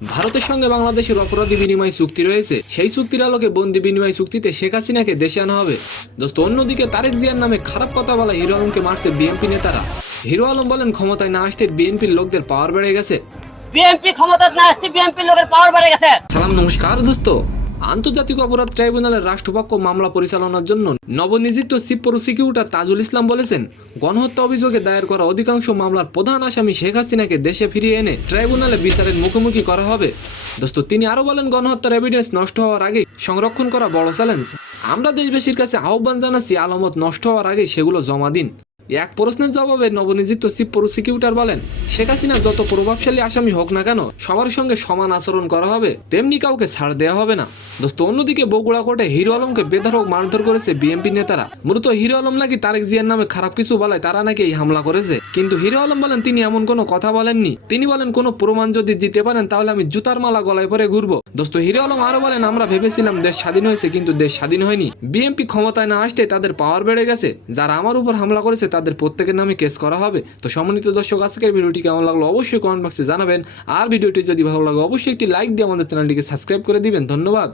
ভারতের সঙ্গে বাংলাদেশের অপরাধী বিনিময় চুক্তি রয়েছে, সেই চুক্তির আলোকে বন্দি বিনিময় চুক্তিতে শেখ হাসিনাকে দেশে আনা হবে। দোস্ত, অন্যদিকে তারেক জিয়ার নামে খারাপ কথা বলা হিরো আলমকে মারছে বিএনপি নেতারা। হিরো আলম বলেন, ক্ষমতায় না আসতে বিএনপির লোকদের পাওয়ার বেড়ে গেছে। বিএনপি ক্ষমতা না আসতে বিএনপির লোকের পাওয়ার বেড়ে গেছে। সালাম, নমস্কার দোস্ত। আন্তর্জাতিক অপরাধ ট্রাইব্যুনালের রাষ্ট্রপক্ষ মামলা পরিচালনার জন্য নবনিযুক্ত চিফ প্রসিকিউটর তাজুল ইসলাম বলেছেন, গণহত্যা অভিযোগে দায়ের করা অধিকাংশ মামলার প্রধান আসামি শেখ হাসিনাকে দেশে ফিরিয়ে এনে ট্রাইব্যুনালে বিচারের মুখোমুখি করা হবে। দোস্ত, তিনি আরো বলেন, গণহত্যার এভিডেন্স নষ্ট হওয়ার আগে সংরক্ষণ করা বড় চ্যালেঞ্জ। আমরা দেশবাসীর কাছে আহ্বান জানাচ্ছি, আলামত নষ্ট হওয়ার আগে সেগুলো জমা দিন। এক প্রশ্নের জবাবে নবনিযুক্ত চিফ প্রসিকিউটর বলেন, শেখ হাসিনা যত প্রভাবশালী আসামি হোক না কেন, সবার সঙ্গে সমান আচরণ করা হবে, তেমনি কাউকে ছাড় দেওয়া হবে না। দোস্ত, অন্যদিকে বগুড়া কোর্টে হিরো আলমকে বেধড়ক মারধর করেছে বিএনপি নেতারা। মূলত হিরো আলম নাকি তারেক জিয়ার নামে খারাপ কিছু বলায় তারা নাকি এই হামলা করেছে, কিন্তু হিরো আলম বলেন তিনি এমন কোনো কথা বলেননি। তিনি বলেন, কোনো প্রমাণ যদি দিতে পারেন তাহলে আমি জুতার মালা গলায় পরে ঘুরবো। দোস্ত, হিরো আলম আরো বলেন, আমরা ভেবেছিলাম দেশ স্বাধীন হয়েছে, কিন্তু দেশ স্বাধীন হয়নি। বিএনপি ক্ষমতায় না আসতে তাদের পাওয়ার বেড়ে গেছে। যারা আমার উপর হামলা করেছে তাদের প্রত্যেকের নামে কেস করা হবে। তো সম্মানিত দর্শক, আজকের ভিডিওটি কেমন লাগলো অবশ্যই কমেন্ট বক্সে জানাবেন। আর ভিডিওটি যদি ভালো লাগে অবশ্যই একটি লাইক দিয়ে আমাদের চ্যানেলটিকে সাবস্ক্রাইব করে দিবেন। ধন্যবাদ।